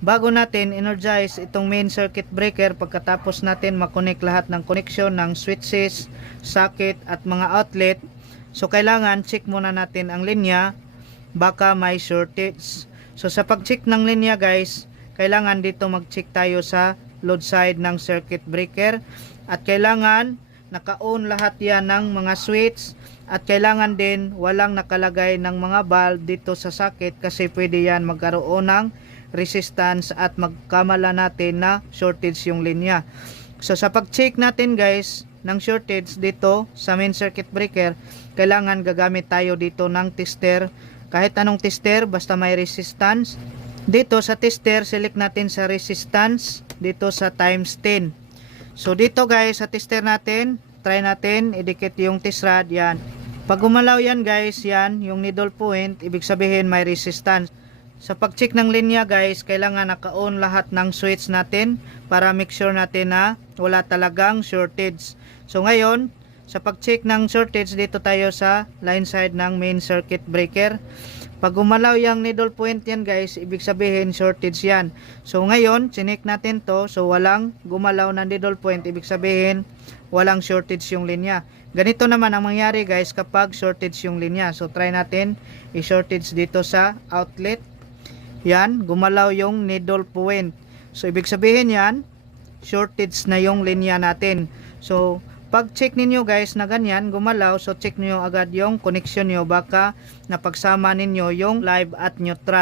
bago natin energize itong main circuit breaker pagkatapos natin makonek lahat ng connection ng switches, socket at mga outlet so kailangan check muna natin ang linya baka may shortage. So sa pag-check ng linya guys kailangan dito mag-check tayo sa load side ng circuit breaker. At kailangan naka-on lahat yan ng mga switch. At kailangan din walang nakalagay ng mga valve dito sa socket kasi pwede yan magkaroon ng resistance at magkamala natin na shortage yung linya. So sa pag-check natin guys ng shortage dito sa main circuit breaker, kailangan gagamit tayo dito ng tester. Kahit anong tester basta may resistance. Dito sa tester, select natin sa resistance dito sa times 10. So dito guys sa tester natin, try natin idikit yung test rod yan. Pag gumalaw yan guys, yan yung needle point, ibig sabihin may resistance. Sa pag-check ng linya guys, kailangan naka-on lahat ng switch natin para make sure natin na wala talagang shortage. So ngayon, sa pag-check ng shortage dito tayo sa line side ng main circuit breaker. Pag gumalaw yung needle point yan guys, ibig sabihin shortage yan. So ngayon, chinik natin to, so walang gumalaw na needle point, ibig sabihin walang shortage yung linya. Ganito naman ang mangyari guys kapag shortage yung linya. So try natin i-shortage dito sa outlet. Yan, gumalaw yung needle point. So ibig sabihin yan, shortage na yung linya natin. So pag check ninyo guys na ganyan, gumalaw, so check niyo agad yung connection nyo baka napagsama ninyo yung live at neutral.